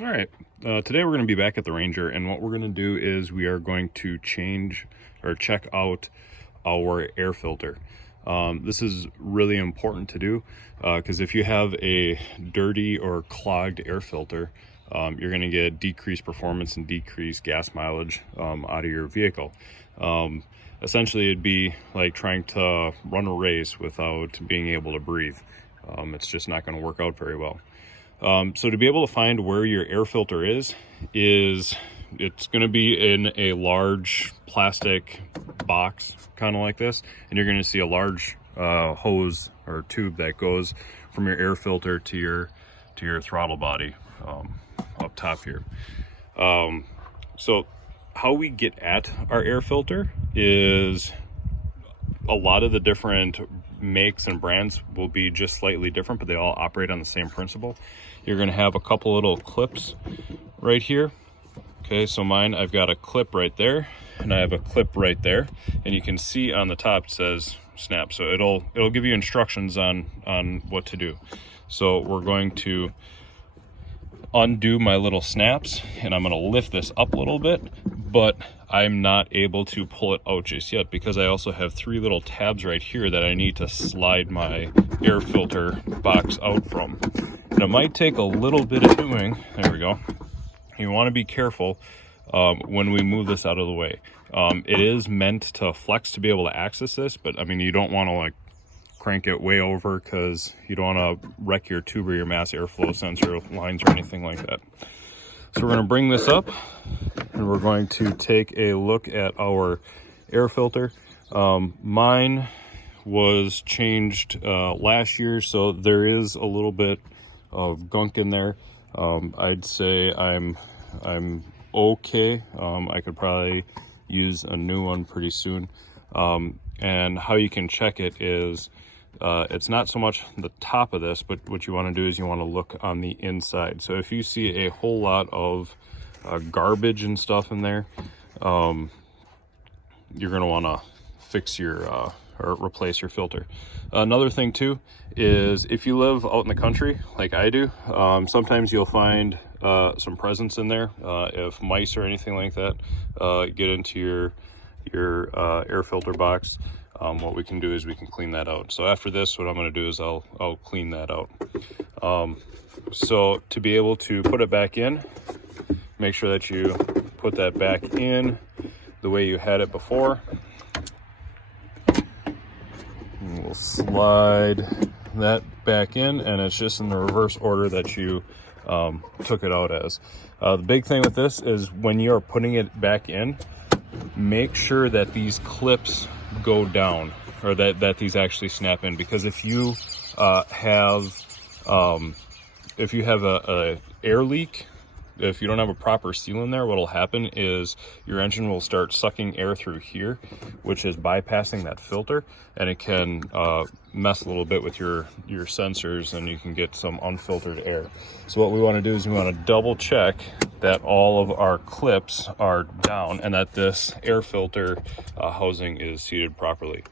All right, today we're going to be back at the Ranger, and what we're going to do is we are going to change or check out our air filter. This is really important to do because if you have a dirty or clogged air filter, you're going to get decreased performance and decreased gas mileage out of your vehicle. Essentially, it'd be like trying to run a race without being able to breathe. It's just not going to work out very well. So to be able to find where your air filter is it's going to be in a large plastic box, kind of like this, and you're going to see a large hose or tube that goes from your air filter to your throttle body up top here. So how we get at our air filter is a lot of the different makes and brands will be just slightly different, but they all operate on the same principle. You're going to have a couple little clips right here. Okay, so mine, I've got a clip right there and I have a clip right there, and you can see on the top it says snap, so it'll give you instructions on what to do. So we're going to undo my little snaps, and I'm going to lift this up a little bit, but I'm not able to pull it out just yet because I also have three little tabs right here that I need to slide my air filter box out from. And it might take a little bit of doing. There we go. You want to be careful when we move this out of the way. It is meant to flex to be able to access this, but I mean, you don't want to like crank it way over because you don't want to wreck your tube or your mass airflow sensor lines or anything like that. So we're going to bring this up and we're going to take a look at our air filter. Mine was changed last year, so there is a little bit of gunk in there. I'd say I'm okay. I could probably use a new one pretty soon. And how you can check it is it's not so much the top of this, but what you want to do is you want to look on the inside. So if you see a whole lot of garbage and stuff in there, you're going to want to fix your or replace your filter. Another thing too is if you live out in the country like I do, sometimes you'll find some presents in there. If mice or anything like that get into your air filter box, what we can do is we can clean that out. So after this, what I'm going to do is I'll clean that out. So to be able to put it back in, make sure that you put that back in the way you had it before. And we'll slide that back in, and it's just in the reverse order that you took it out as. The big thing with this is when you're putting it back in, make sure that these clips go down, or that these actually snap in, because if you have a air leak, if you don't have a proper seal in there, what'll happen is your engine will start sucking air through here, which is bypassing that filter, and it can mess a little bit with your sensors, and you can get some unfiltered air. So what we want to do is we want to double check that all of our clips are down and that this air filter housing is seated properly.